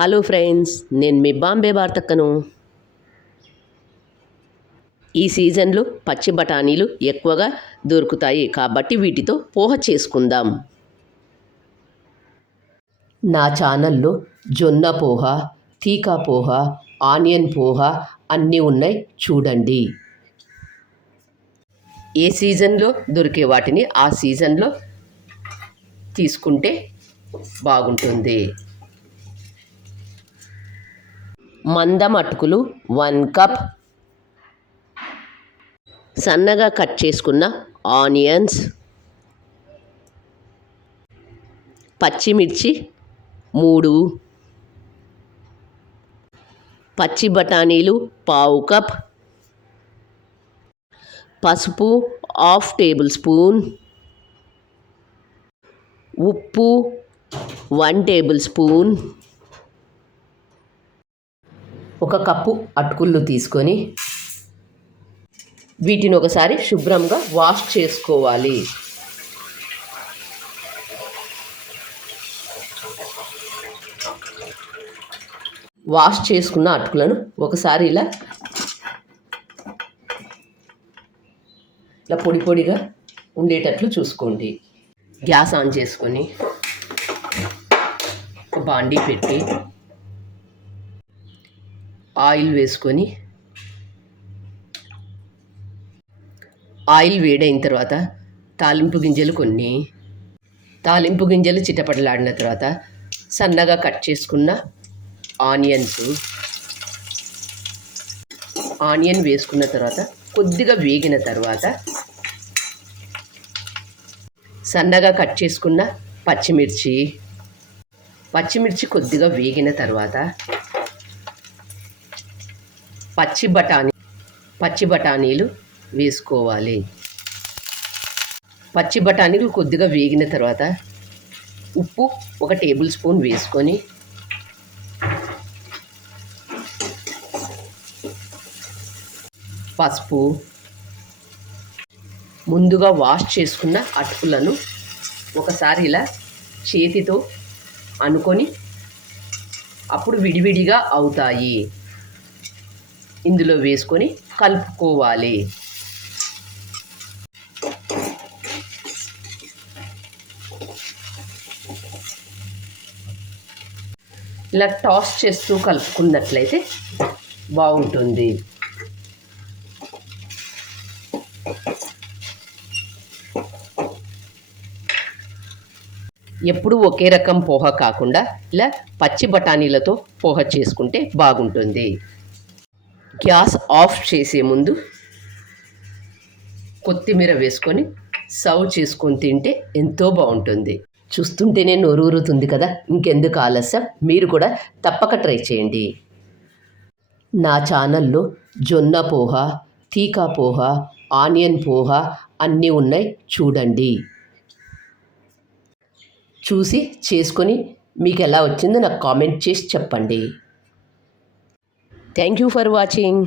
Hello friends, నేను మీ బాంబే వార్తక్కను. ఈ సీజన్లో పచ్చి బఠానీలు ఎక్కువగా దొరుకుతాయి కాబట్టి వీటితో పోహ చేసుకుందాం. నా ఛానల్లో జొన్న పోహ, తీకా పోహ, ఆనియన్ పోహ అన్నీ ఉన్నాయి, చూడండి. ఏ సీజన్లో దొరికే వాటిని ఆ సీజన్లో తీసుకుంటే బాగుంటుంది. మందం అటుకులు 1 కప్, సన్నగా కట్ చేసుకున్న ఆనియన్స్, పచ్చిమిర్చి 3, పచ్చి బఠానీలు 1/2 కప్, పసుపు 1/2 టేబుల్ స్పూన్, ఉప్పు 1 టేబుల్ స్పూన్, 1 కప్పు అటుకులు తీసుకొని వీటిని ఒకసారి శుభ్రంగా వాష్ చేసుకోవాలి. వాష్ చేసుకున్న అటుకులను ఒకసారి ఇలా పొడి పొడిగా ఉండేటట్లు చూసుకోండి. గ్యాస్ ఆన్ చేసుకొని ఒక బాండీ పెట్టి ఆయిల్ వేసుకొని, ఆయిల్ వేడైన తర్వాత తాలింపు గింజలు చిటపటలాడిన తర్వాత సన్నగా కట్ చేసుకున్న ఆనియన్ వేసుకున్న తర్వాత కొద్దిగా వేగిన తర్వాత సన్నగా కట్ చేసుకున్న పచ్చిమిర్చి కొద్దిగా వేగిన తర్వాత పచ్చి బఠానీలు వేసుకోవాలి. పచ్చి బఠానీలు కొద్దిగా వేగిన తర్వాత ఉప్పు 1 టేబుల్ స్పూన్ వేసుకొని, పసుపు, ముందుగా వాష్ చేసుకున్న అటుకులను ఒకసారి ఇలా చేతితో అనుకొని, అప్పుడు విడివిడిగా అవుతాయి, ఇందులో వేసుకొని కలుపుకోవాలి. ఇలా టాస్ చేస్తూ కలుపుకున్నట్లయితే బాగుంటుంది. ఎప్పుడు ఒకే రకం పోహ కాకుండా ఇలా పచ్చి బఠానీలతో పోహ చేసుకుంటే బాగుంటుంది. గ్యాస్ ఆఫ్ చేసే ముందు కొత్తిమీర వేసుకొని సర్వ్ చేసుకొని తింటే ఎంతో బాగుంటుంది. చూస్తుంటేనే నోరూరుతుంది కదా, ఇంకెందుకు ఆలస్యం, మీరు కూడా తప్పక ట్రై చేయండి. నా ఛానల్లో జొన్న పోహ, తీకా పోహ, ఆనియన్ పోహ అన్నీ ఉన్నాయి, చూడండి. చూసి చేసుకొని మీకు ఎలా వచ్చిందో నాకు కామెంట్ చేసి చెప్పండి. Thank you for watching.